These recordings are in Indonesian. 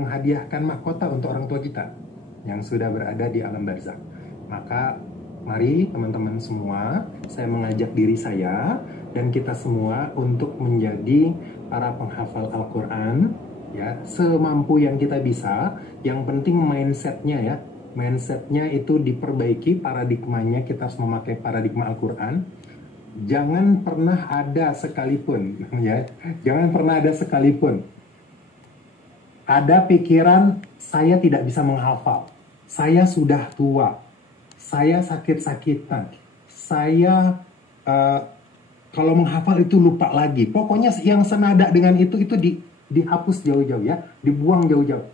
menghadiahkan mahkota untuk orang tua kita yang sudah berada di alam barzakh. Maka mari teman-teman semua, saya mengajak diri saya dan kita semua untuk menjadi para penghafal Al-Quran, ya, semampu yang kita bisa. Yang penting mindsetnya, ya, mindsetnya itu diperbaiki, paradigmanya kita harus memakai paradigma Al-Quran. Jangan pernah ada sekalipun, ya, jangan pernah ada sekalipun ada pikiran saya tidak bisa menghafal, saya sudah tua, saya sakit-sakitan, saya kalau menghafal itu lupa lagi. Pokoknya yang senada dengan itu dihapus jauh-jauh, ya, dibuang jauh-jauh.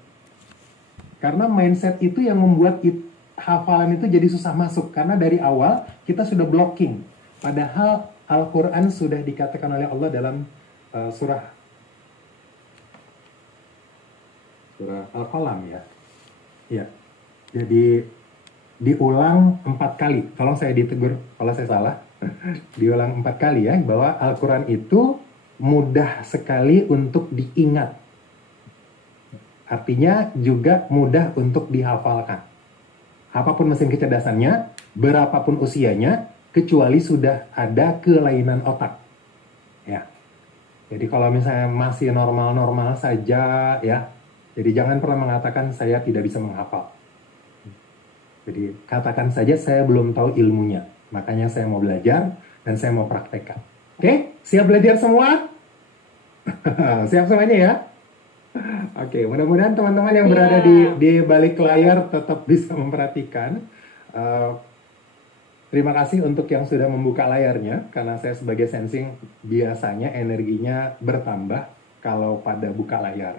Karena mindset itu yang membuat hafalan itu jadi susah masuk. Karena dari awal kita sudah blocking. Padahal Al-Quran sudah dikatakan oleh Allah dalam surah Al-Qalam, ya. Ya. Jadi diulang 4 kali. Kalau saya ditegur, kalau saya salah, diulang 4 kali, ya, bahwa Al-Quran itu mudah sekali untuk diingat. Artinya juga mudah untuk dihafalkan. Apapun mesin kecerdasannya, berapapun usianya, kecuali sudah ada kelainan otak. Ya. Jadi kalau misalnya masih normal-normal saja, ya, jadi jangan pernah mengatakan saya tidak bisa menghafal. Jadi katakan saja saya belum tahu ilmunya. Makanya saya mau belajar dan saya mau praktekkan. Oke? Siap belajar semua? Siap semuanya, ya? Oke, mudah-mudahan teman-teman yang berada di balik layar tetap bisa memperhatikan. Terima kasih untuk yang sudah membuka layarnya, karena saya sebagai sensing biasanya energinya bertambah kalau pada buka layar.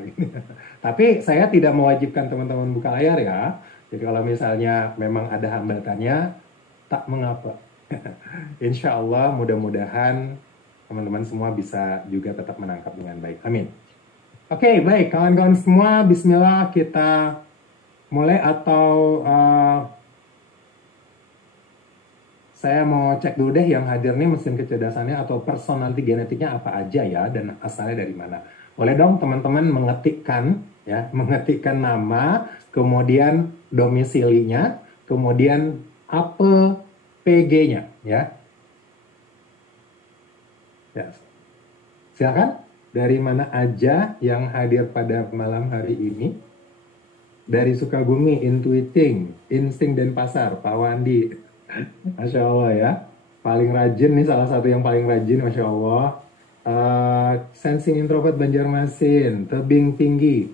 Tapi saya tidak mewajibkan teman-teman buka layar, ya. Jadi kalau misalnya memang ada hambatannya, tak mengapa. Insya Allah mudah-mudahan teman-teman semua bisa juga tetap menangkap dengan baik. Amin. Oke, baik kawan-kawan semua, bismillah kita mulai atau saya mau cek dulu deh yang hadir nih mesin kecerdasannya atau personality genetiknya apa aja, ya, dan asalnya dari mana. Boleh dong teman-teman mengetikkan, ya, mengetikkan nama, kemudian domisilinya, kemudian apa PG-nya, ya. Ya. Silakan, dari mana aja yang hadir pada malam hari ini? Dari Sukabumi, Intuiting, Insting Denpasar, Pak Wandi. Masya Allah, ya. Paling rajin nih, salah satu yang paling rajin, Masya Allah. Sensing introvert Banjarmasin, Tebing Tinggi,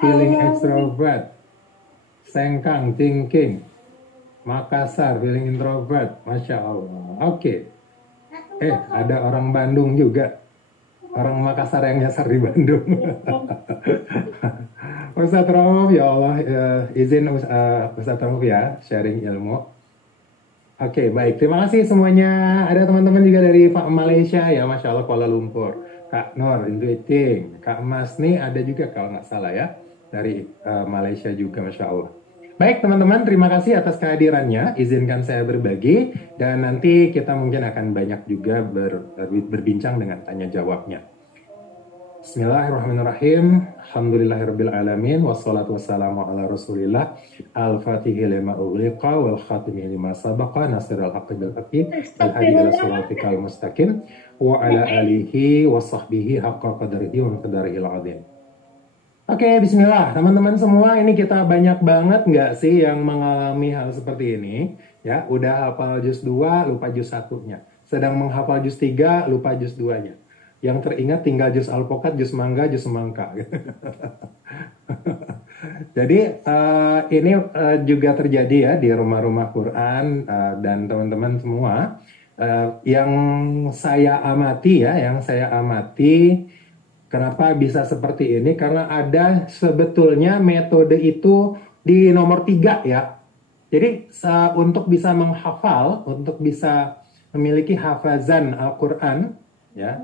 Feeling extrovert, Sengkang Thinking, Makassar Feeling introvert, Masya Allah. Oke. Ada orang Bandung juga, orang Makassar yang nyasar di Bandung. Ustadz Rauf, ya Allah, izin Ustadz Rauf, ya, sharing ilmu. Oke, baik. Terima kasih semuanya. Ada teman-teman juga dari Pak Malaysia, ya, Masya Allah, Kuala Lumpur. Kak Nur, Intuiting. Kak Mas nih ada juga kalau nggak salah, ya. Dari Malaysia juga, Masya Allah. Baik, teman-teman, terima kasih atas kehadirannya. Izinkan saya berbagi. Dan nanti kita mungkin akan banyak juga berbincang dengan tanya jawabnya. Bismillahirrahmanirrahim. Alhamdulillahirrabbilalamin. Wassalatu wassalamu ala rasulillah. Al-Fatihi lima ughliqa wal khatimi lima sabaqa nasirul haqqi bil haqqi wal hadi ila siratikal mustaqim wa ala alihi wa sahbihi haqqa qadarihi wa qadarihil azim. Oke, bismillah. Teman-teman semua, ini kita banyak banget nggak sih yang mengalami hal seperti ini? Ya, udah hafal juz 2, lupa juz 1-nya. Sedang menghafal juz 3, lupa juz 2-nya. Yang teringat tinggal juz alpokat, juz mangga, juz semangka. Jadi ini juga terjadi, ya, di rumah-rumah Quran dan teman-teman semua. Yang saya amati, ya, kenapa bisa seperti ini? Karena ada sebetulnya metode itu di nomor 3, ya. Jadi untuk bisa menghafal, untuk bisa memiliki hafazan Al-Quran, ya,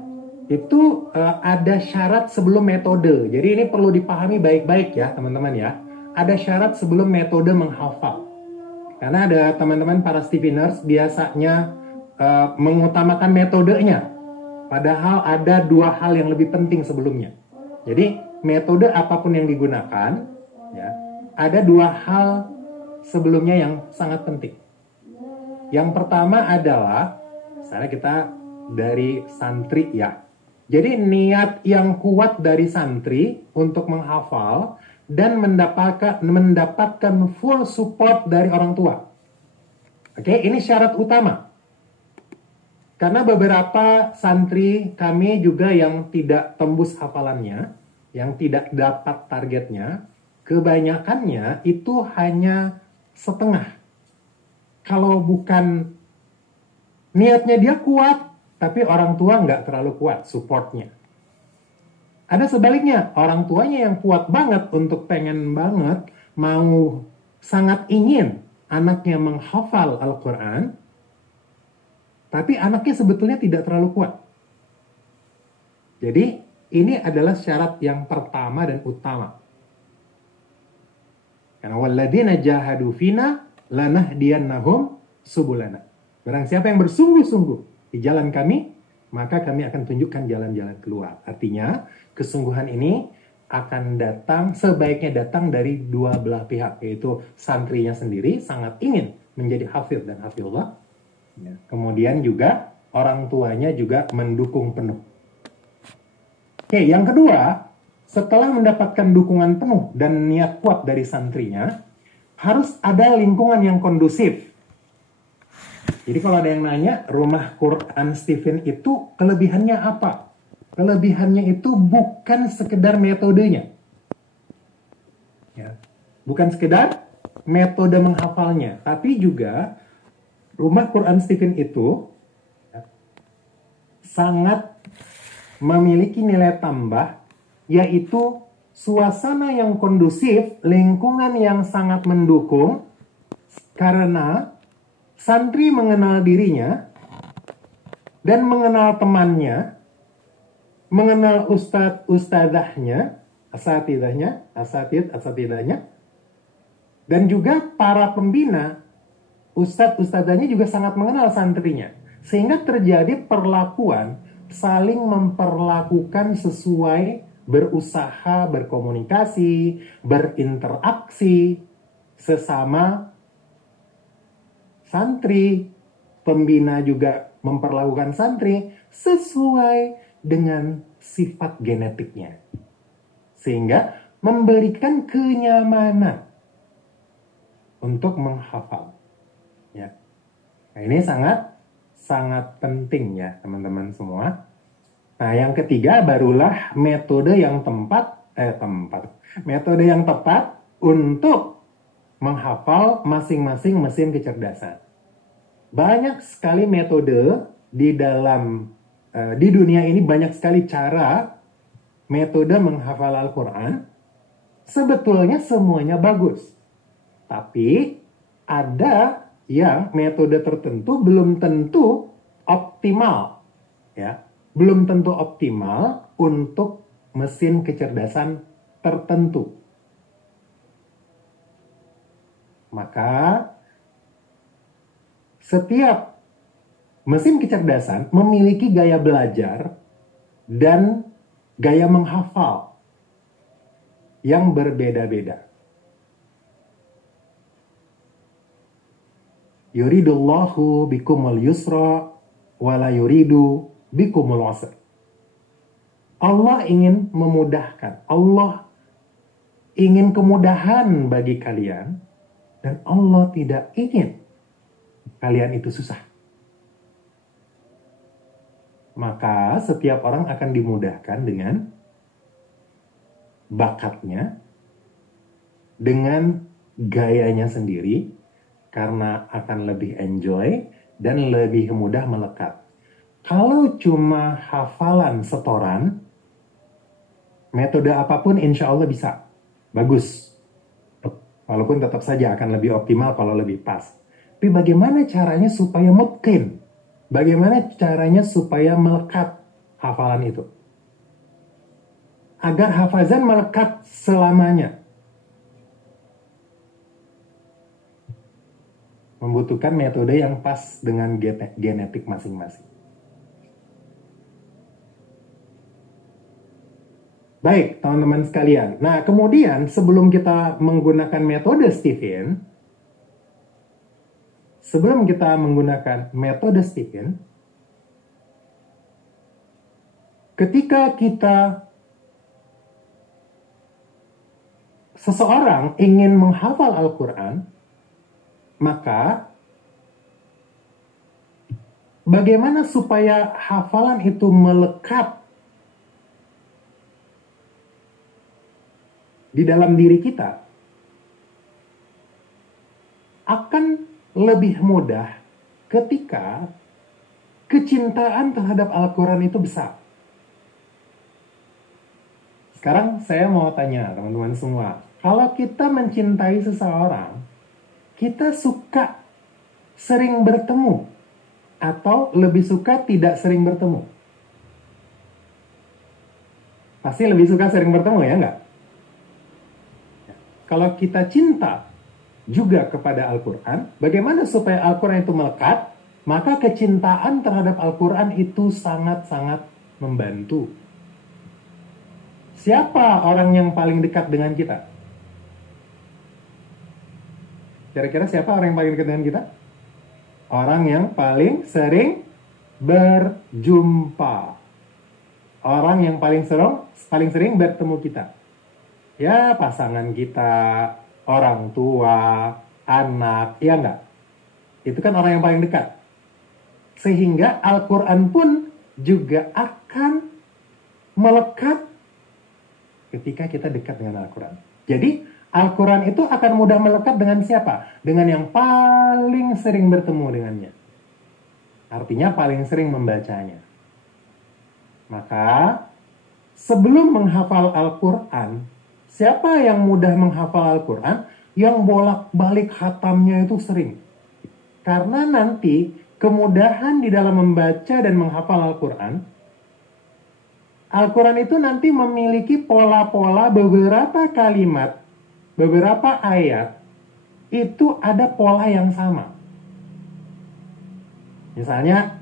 itu ada syarat sebelum metode. Jadi ini perlu dipahami baik-baik, ya, teman-teman, ya. Ada syarat sebelum metode menghafal. Karena ada teman-teman para Steveners biasanya mengutamakan metodenya. Padahal ada 2 hal yang lebih penting sebelumnya. Jadi metode apapun yang digunakan, ya, ada dua hal sebelumnya yang sangat penting. Yang pertama adalah, misalnya kita dari santri ya. Jadi niat yang kuat dari santri untuk menghafal dan mendapatkan full support dari orang tua. Oke, ini syarat utama. Karena beberapa santri kami juga yang tidak tembus hafalannya, yang tidak dapat targetnya, kebanyakannya itu hanya setengah. Kalau bukan niatnya dia kuat, tapi orang tua nggak terlalu kuat supportnya. Ada sebaliknya, orang tuanya yang kuat banget untuk pengen banget, mau sangat ingin anaknya menghafal Al-Quran, tapi anaknya sebetulnya tidak terlalu kuat. Jadi ini adalah syarat yang pertama dan utama. Karena walladzina jahadu fina lanahdiyannahum subulana. Barang siapa yang bersungguh-sungguh di jalan kami, maka kami akan tunjukkan jalan-jalan keluar. Artinya, kesungguhan ini akan datang, sebaiknya datang dari dua belah pihak, yaitu santrinya sendiri sangat ingin menjadi hafidh dan hafidhullah. Ya. Kemudian juga orang tuanya juga mendukung penuh. Oke, yang kedua, setelah mendapatkan dukungan penuh dan niat kuat dari santrinya, harus ada lingkungan yang kondusif. Jadi kalau ada yang nanya, rumah Quran Stephen itu kelebihannya apa? Kelebihannya itu bukan sekedar metodenya. Ya. Bukan sekedar metode menghafalnya, tapi juga rumah Quran Stephen itu ya, sangat memiliki nilai tambah, yaitu suasana yang kondusif, lingkungan yang sangat mendukung, karena santri mengenal dirinya dan mengenal temannya, mengenal ustadzahnya, asatidahnya, dan juga para pembina, ustadzahnya juga sangat mengenal santrinya. Sehingga terjadi perlakuan saling memperlakukan sesuai, berusaha berkomunikasi, berinteraksi sesama santri. Pembina juga memperlakukan santri sesuai dengan sifat genetiknya, sehingga memberikan kenyamanan untuk menghafal. Ya. Nah, ini sangat penting ya teman-teman semua. Nah, yang ketiga barulah metode yang metode yang tepat untuk menghafal masing-masing mesin kecerdasan. Banyak sekali metode di dunia ini, banyak sekali cara metode menghafal Al-Quran. Sebetulnya semuanya bagus. Tapi ada yang metode tertentu belum tentu optimal. Ya, belum tentu optimal untuk mesin kecerdasan tertentu. Maka setiap mesin kecerdasan memiliki gaya belajar dan gaya menghafal yang berbeda-beda. Yuridullahu bikumul yusra wala yuridu bikumul usra. Allah ingin memudahkan. Allah ingin kemudahan bagi kalian, dan Allah tidak ingin kalian itu susah. Maka setiap orang akan dimudahkan dengan bakatnya, dengan gayanya sendiri, karena akan lebih enjoy dan lebih mudah melekat. Kalau cuma hafalan setoran, metode apapun insya Allah bisa. Bagus. Walaupun tetap saja akan lebih optimal kalau lebih pas. Tapi bagaimana caranya supaya mutqin? Bagaimana caranya supaya melekat hafalan itu? Agar hafazan melekat selamanya. Membutuhkan metode yang pas dengan genetik masing-masing. Baik, teman-teman sekalian. Nah, kemudian sebelum kita menggunakan metode Stephen, ketika seseorang ingin menghafal Al-Quran, maka bagaimana supaya hafalan itu melekat di dalam diri kita, akan lebih mudah ketika kecintaan terhadap Al-Quran itu besar. Sekarang saya mau tanya teman-teman semua, kalau kita mencintai seseorang, kita suka sering bertemu atau lebih suka tidak sering bertemu? Pasti lebih suka sering bertemu, ya nggak? Kalau kita cinta juga kepada Al-Quran, bagaimana supaya Al-Quran itu melekat? Maka kecintaan terhadap Al-Quran itu sangat-sangat membantu. Siapa orang yang paling dekat dengan kita? Kira-kira siapa orang yang paling dekat dengan kita? Orang yang paling sering berjumpa. Orang yang paling sering bertemu kita. Ya, pasangan kita, orang tua, anak, ya enggak? Itu kan orang yang paling dekat. Sehingga Al-Quran pun juga akan melekat ketika kita dekat dengan Al-Quran. Jadi, Al-Quran itu akan mudah melekat dengan siapa? Dengan yang paling sering bertemu dengannya. Artinya paling sering membacanya. Maka, sebelum menghafal Al-Quran, siapa yang mudah menghafal Al-Quran? Yang bolak-balik khatamnya itu sering. Karena nanti kemudahan di dalam membaca dan menghafal Al-Quran, Al-Quran itu nanti memiliki pola-pola beberapa kalimat, beberapa ayat, itu ada pola yang sama. Misalnya,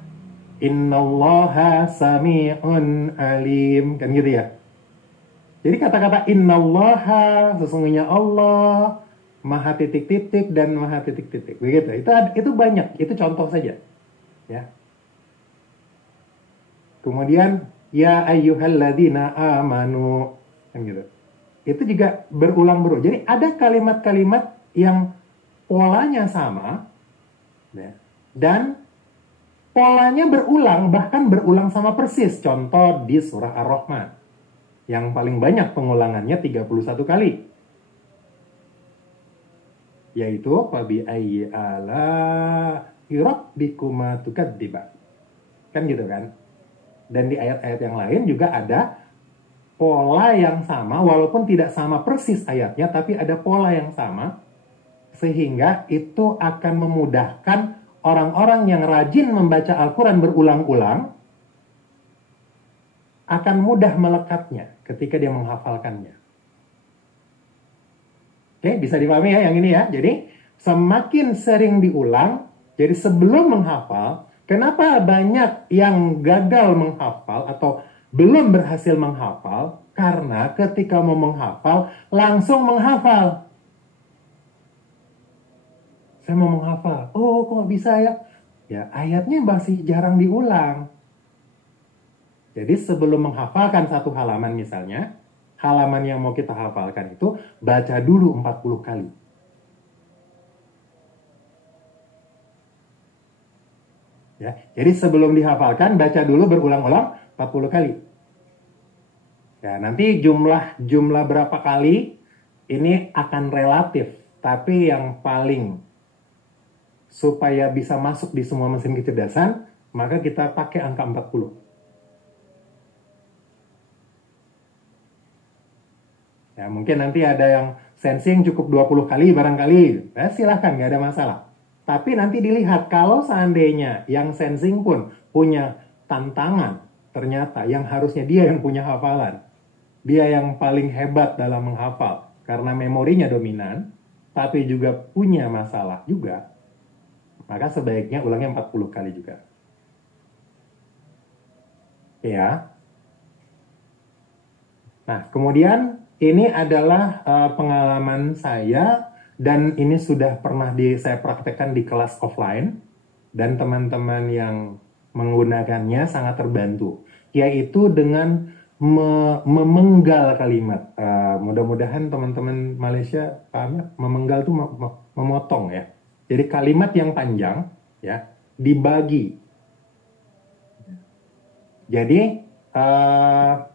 Innallaha sami'un alim, kan gitu ya. Jadi kata-kata innallaha, sesungguhnya Allah, maha titik-titik dan maha titik-titik. Begitu. Itu banyak, itu contoh saja. Ya. Kemudian ya ayyuhalladzina amanu, kan gitu. Itu juga berulang-ulang. Jadi ada kalimat-kalimat yang polanya sama, ya, dan polanya berulang, bahkan berulang sama persis. Contoh di surah Ar-Rahman. Yang paling banyak pengulangannya 31 kali. Yaitu fabi ayyi ala'i rabbikuma tukadziban. Kan gitu kan? Dan di ayat-ayat yang lain juga ada pola yang sama, walaupun tidak sama persis ayatnya, tapi ada pola yang sama, sehingga itu akan memudahkan orang-orang yang rajin membaca Al-Quran berulang-ulang, akan mudah melekatnya ketika dia menghafalkannya. Oke, bisa dipahami ya yang ini ya. Jadi, semakin sering diulang, jadi sebelum menghafal, kenapa banyak yang gagal menghafal atau belum berhasil menghafal? Karena ketika mau menghafal, langsung menghafal. Saya mau menghafal. Oh, kok bisa ya? Ya, ayatnya masih jarang diulang. Jadi sebelum menghafalkan satu halaman misalnya, halaman yang mau kita hafalkan itu, baca dulu 40 kali. Ya, jadi sebelum dihafalkan, baca dulu berulang-ulang 40 kali. Ya, nanti jumlah berapa kali ini akan relatif, tapi yang paling supaya bisa masuk di semua mesin kecerdasan, maka kita pakai angka 40. Ya, mungkin nanti ada yang sensing cukup 20 kali barangkali. Ya, silahkan, nggak ada masalah. Tapi nanti dilihat, kalau seandainya yang sensing pun punya tantangan, ternyata yang harusnya dia yang punya hafalan. Dia yang paling hebat dalam menghafal. Karena memorinya dominan, tapi juga punya masalah juga. Maka sebaiknya ulangnya 40 kali juga. Ya. Nah, kemudian ini adalah pengalaman saya dan ini sudah pernah saya praktekkan di kelas offline dan teman-teman yang menggunakannya sangat terbantu, yaitu dengan memenggal kalimat. Mudah-mudahan teman-teman Malaysia paham ya, memenggal itu memotong ya. Jadi kalimat yang panjang ya dibagi. Jadi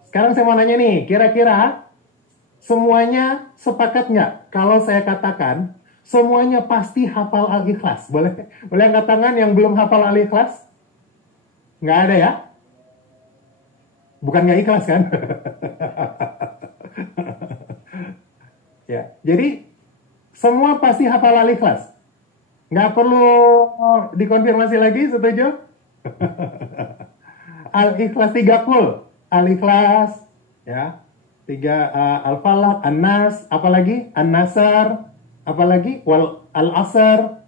sekarang saya mau nanya nih, kira-kira semuanya sepakat nggak? Kalau saya katakan semuanya pasti hafal Al-Ikhlas, boleh angkat tangan yang belum hafal Al-Ikhlas? Nggak ada ya? Bukan nggak ikhlas kan? Ya, jadi semua pasti hafal Al-Ikhlas. Nggak perlu dikonfirmasi lagi, setuju? Al-Ikhlas 30. Al-Ikhlas, ya. 3 Al-Falaq, An-Nas, apalagi An-Nasr, apalagi Al-Asr.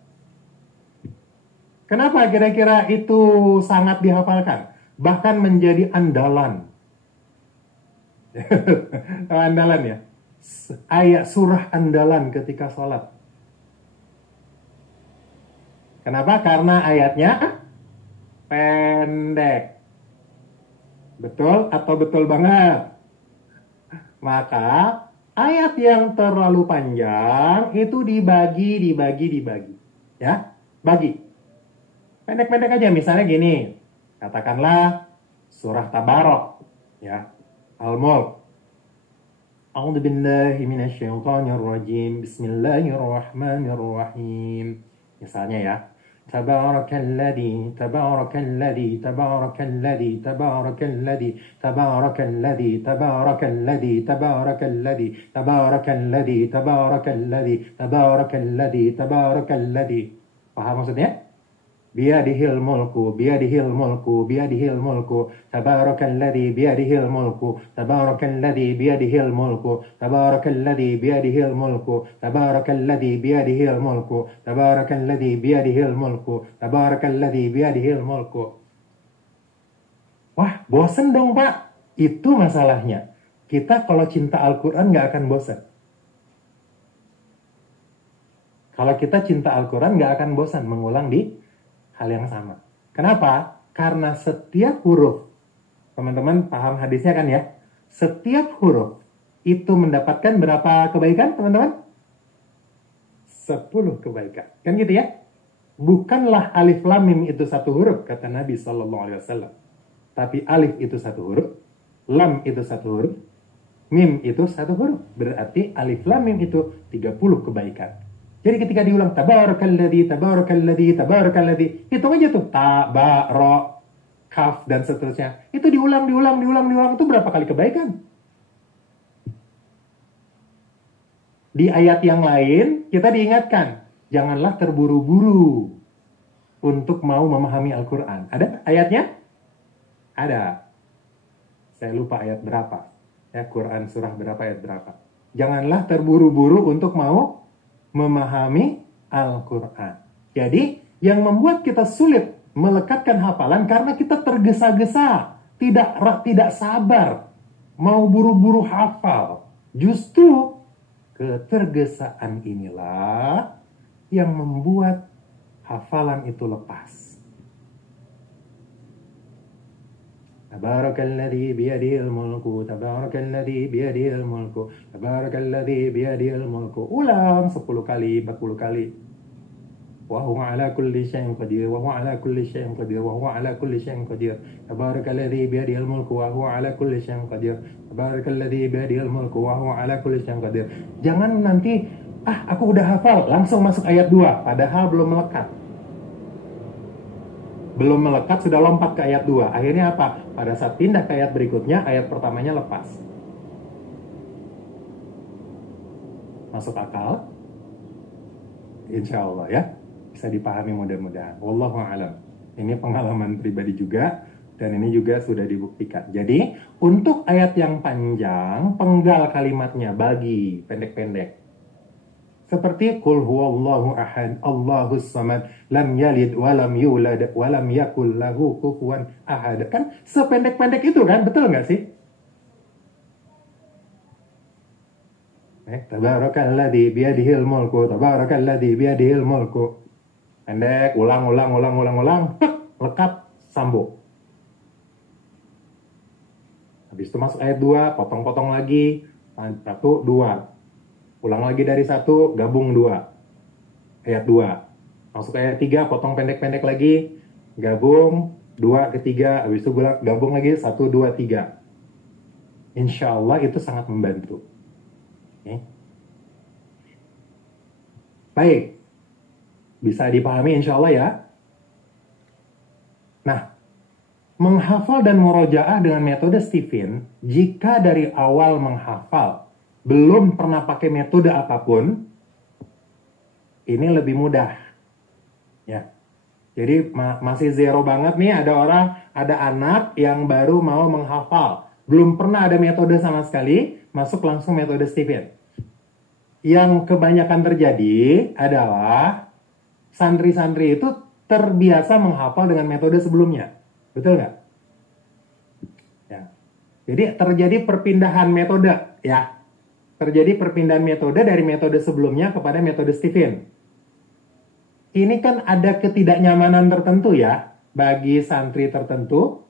Kenapa kira-kira itu sangat dihafalkan? Bahkan menjadi andalan. Andalan ya. Ayat surah andalan ketika sholat. Kenapa? Karena ayatnya pendek. Betul atau betul banget? Maka ayat yang terlalu panjang itu dibagi. Ya, bagi. Pendek-pendek aja, misalnya gini. Katakanlah surah Tabarok, ya. Al-Mulk. A'udzu billahi minasyaitonir rajim. Bismillahirrahmanirrahim. Misalnya ya. Tabarakalladzi tabarakalladzi tabarakalladzi tabarakalladzi tabarakalladzi tabarakalladzi tabarakalladzi tabarakalladzi tabarakalladzi tabarakalladzi tabarakalladzi. Paham maksudnya? Biyadihil mulku biyadihil mulku biyadihil mulku tabarakalladzi biyadihil mulku tabarakalladzi biyadihil mulku tabarakalladzi biyadihil mulku tabarakalladzi biyadihil mulku tabarakalladzi biyadihil mulku tabarakalladzi biyadihil mulku. Wah, bosen dong Pak. Itu masalahnya. Kita kalau cinta Al-Quran nggak akan bosan. Kalau kita cinta Al-Quran nggak akan bosan mengulang di hal yang sama. Kenapa? Karena setiap huruf, teman-teman paham hadisnya kan ya? Setiap huruf itu mendapatkan berapa kebaikan, teman-teman? 10 kebaikan. Kan gitu ya? Bukanlah alif lam mim itu satu huruf, kata Nabi SAW. Tapi alif itu satu huruf, lam itu satu huruf, mim itu satu huruf. Berarti alif lam mim itu 30 kebaikan. Jadi ketika diulang tabarakalladzi tabarakalladzi tabarakalladzi, hitung aja tuh tabara, kaf dan seterusnya. Itu diulang itu berapa kali kebaikan? Di ayat yang lain kita diingatkan, janganlah terburu-buru untuk mau memahami Al-Qur'an. Ada ayatnya? Ada. Saya lupa ayat berapa. Ya, Quran surah berapa ayat berapa. Janganlah terburu-buru untuk mau memahami Al-Quran. Jadi, yang membuat kita sulit melekatkan hafalan karena kita tergesa-gesa, tidak sabar, mau buru-buru hafal. Justru ketergesaan inilah yang membuat hafalan itu lepas. Tabarakalladzi biyadihil mulku, tabarakalladzi biyadihil mulku, tabarakalladzi biyadihil mulku. Ulang 10 kali, 40 kali. Wa huwa ala kulli syai'in qadir, wa huwa ala kulli syai'in qadir, wa huwa ala kulli syai'in qadir. Tabarakalladzi biyadihil mulku wa huwa ala kulli syai'in qadir. Tabarakalladzi biyadihil mulku wa huwa ala kulli syai'in qadir. Jangan nanti, aku udah hafal, langsung masuk ayat 2, padahal belum melekat. Belum melekat sudah lompat ke ayat 2. Akhirnya apa? Pada saat pindah ke ayat berikutnya, ayat pertamanya lepas. Masuk akal? Insya Allah ya. Bisa dipahami mudah-mudahan. Wallahu a'lam. Ini pengalaman pribadi juga. Dan ini juga sudah dibuktikan. Jadi, untuk ayat yang panjang, penggal kalimatnya, bagi pendek-pendek. Seperti Qul huwallahu ahad, Allahus samad, lam yalid walam yulad walam yakul lahu kufuwan ahad. Kan sependek-pendek itu kan, betul nggak sih? Tabarakalladzi biyadihil mulku, tabarakalladzi biyadihil mulku. Pendek, ulang, lekat, sambung. Habis itu masuk ayat 2, potong-potong lagi, 1, 2. Ulang lagi dari 1, gabung 2. Ayat 2. Masuk ayat 3, potong pendek-pendek lagi, gabung 2 ke 3, habis itu gabung lagi 1, 2, 3. Insya Allah itu sangat membantu. Okay. Baik. Bisa dipahami insya Allah ya. Nah, menghafal dan murojaah dengan metode Stephen, jika dari awal menghafal belum pernah pakai metode apapun, ini lebih mudah. Ya. Jadi masih zero banget nih, ada anak yang baru mau menghafal, belum pernah ada metode sama sekali, masuk langsung metode Stephen. Yang kebanyakan terjadi adalah santri-santri itu terbiasa menghafal dengan metode sebelumnya. Betul nggak? Ya. Jadi terjadi perpindahan metode, ya. Terjadi perpindahan metode dari metode sebelumnya kepada metode Stephen. Ini kan ada ketidaknyamanan tertentu ya, bagi santri tertentu,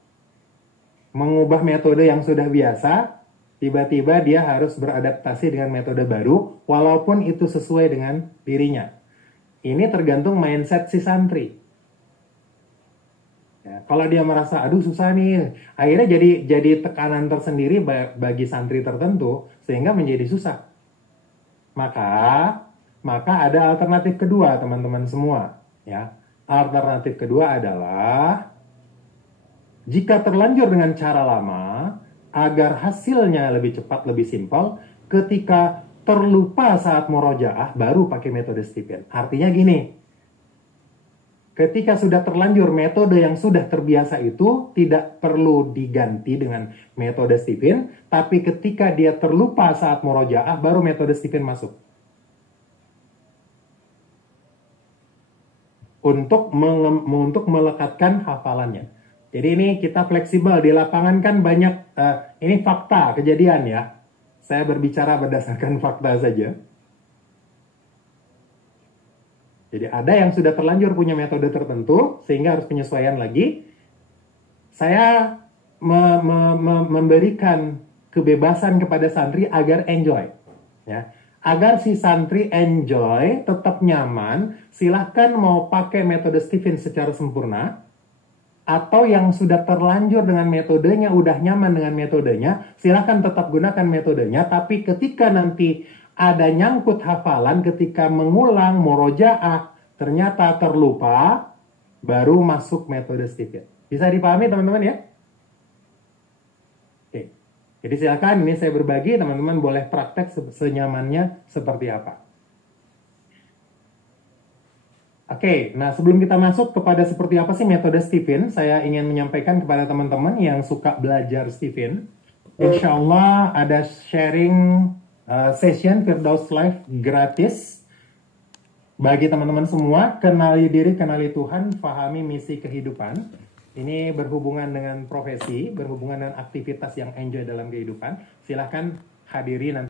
mengubah metode yang sudah biasa, tiba-tiba dia harus beradaptasi dengan metode baru, walaupun itu sesuai dengan dirinya. Ini tergantung mindset si santri. Ya, kalau dia merasa, aduh susah nih, akhirnya jadi tekanan tersendiri bagi santri tertentu, sehingga menjadi susah. Maka ada alternatif kedua, teman-teman semua. Ya, alternatif kedua adalah, jika terlanjur dengan cara lama, agar hasilnya lebih cepat, lebih simpel, ketika terlupa saat murojaah, baru pakai metode Stephen. Artinya gini, ketika sudah terlanjur metode yang sudah terbiasa itu tidak perlu diganti dengan metode Stephen, tapi ketika dia terlupa saat murojaah, baru metode Stephen masuk. Untuk melekatkan hafalannya. Jadi ini kita fleksibel, di lapangan kan banyak, ini fakta, kejadian ya. Saya berbicara berdasarkan fakta saja. Jadi ada yang sudah terlanjur punya metode tertentu, sehingga harus penyesuaian lagi. Saya memberikan kebebasan kepada santri agar enjoy. Ya. Agar si santri enjoy, tetap nyaman, silahkan mau pakai metode Stephen secara sempurna, atau yang sudah terlanjur dengan metodenya, udah nyaman dengan metodenya, silahkan tetap gunakan metodenya, tapi ketika nanti ada nyangkut hafalan, ketika mengulang, murojaah, ternyata terlupa, baru masuk metode Stephen. Bisa dipahami teman-teman ya? Oke. Jadi silakan, ini saya berbagi, teman-teman boleh praktek senyamannya seperti apa. Oke, nah sebelum kita masuk kepada seperti apa sih metode Stephen, saya ingin menyampaikan kepada teman-teman yang suka belajar Stephen, insya Allah ada sharing session Firdaus Live gratis bagi teman-teman semua. Kenali diri, kenali Tuhan, pahami misi kehidupan. Ini berhubungan dengan profesi, berhubungan dengan aktivitas yang enjoy dalam kehidupan. Silahkan hadiri nanti.